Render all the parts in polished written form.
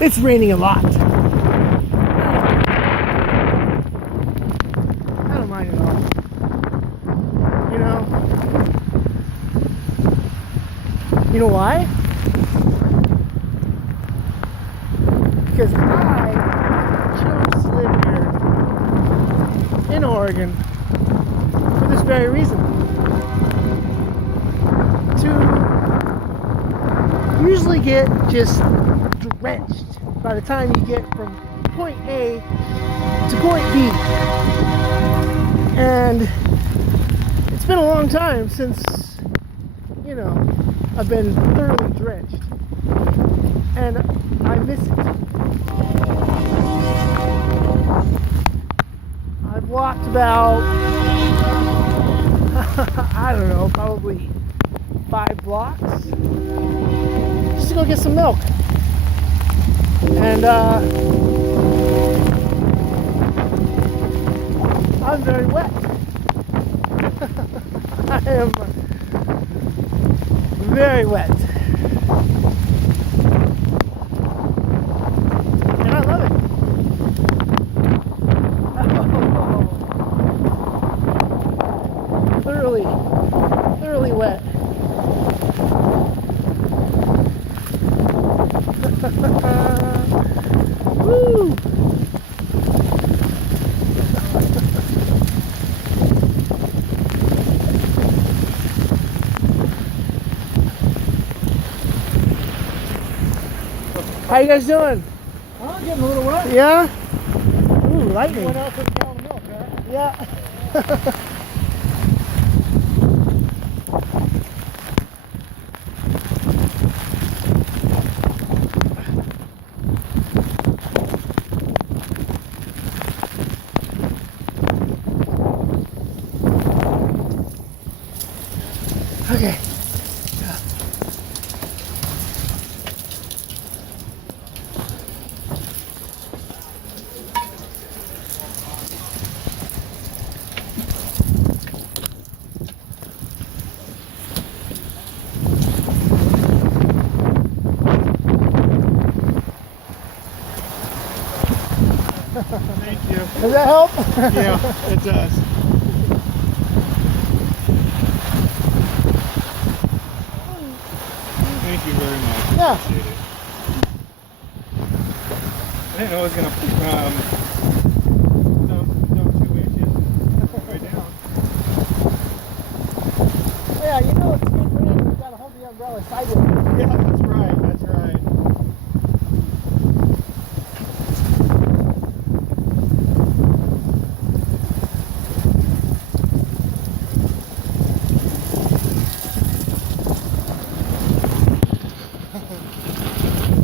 It's raining a lot. I don't mind at all. You know? You know why? Because I chose to live here in Oregon for this very reason. To usually get just drenched by the time you get from point A to point B. And it's been a long time since, you know, I've been thoroughly drenched. And I miss it. I've walked about, I don't know, probably 5 blocks just to go get some milk. And I'm very wet. I am very wet. And I love it. Thoroughly wet. Woo! How you guys doing? Oh, getting a little wet. Yeah? Ooh, lightning. Went out for a gallon of milk, right? Yeah. Okay. Thank you. Does that help? Yeah, it does. Thank you very much. Yeah. Appreciate it. I didn't know it was gonna dump 2 inches right down. Yeah, you know it's good rain. You gotta hold the umbrella sideways. Yeah, that's right. That's right.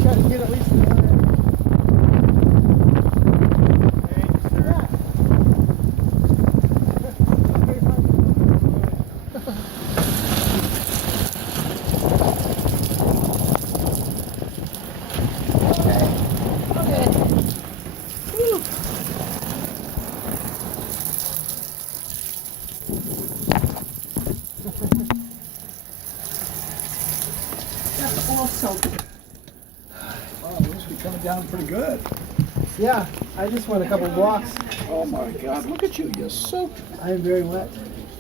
Try to get at least the other end. Thank you, sir. Yeah. Okay. Whew. That's all soaked. Wow, it must be coming down pretty good. Yeah, I just went a couple blocks. Oh my God, look at you, you're soaked. I am very wet.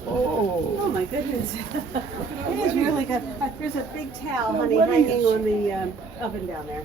Oh. Oh my goodness. It is really good. There's a big towel, honey, hanging on the oven down there.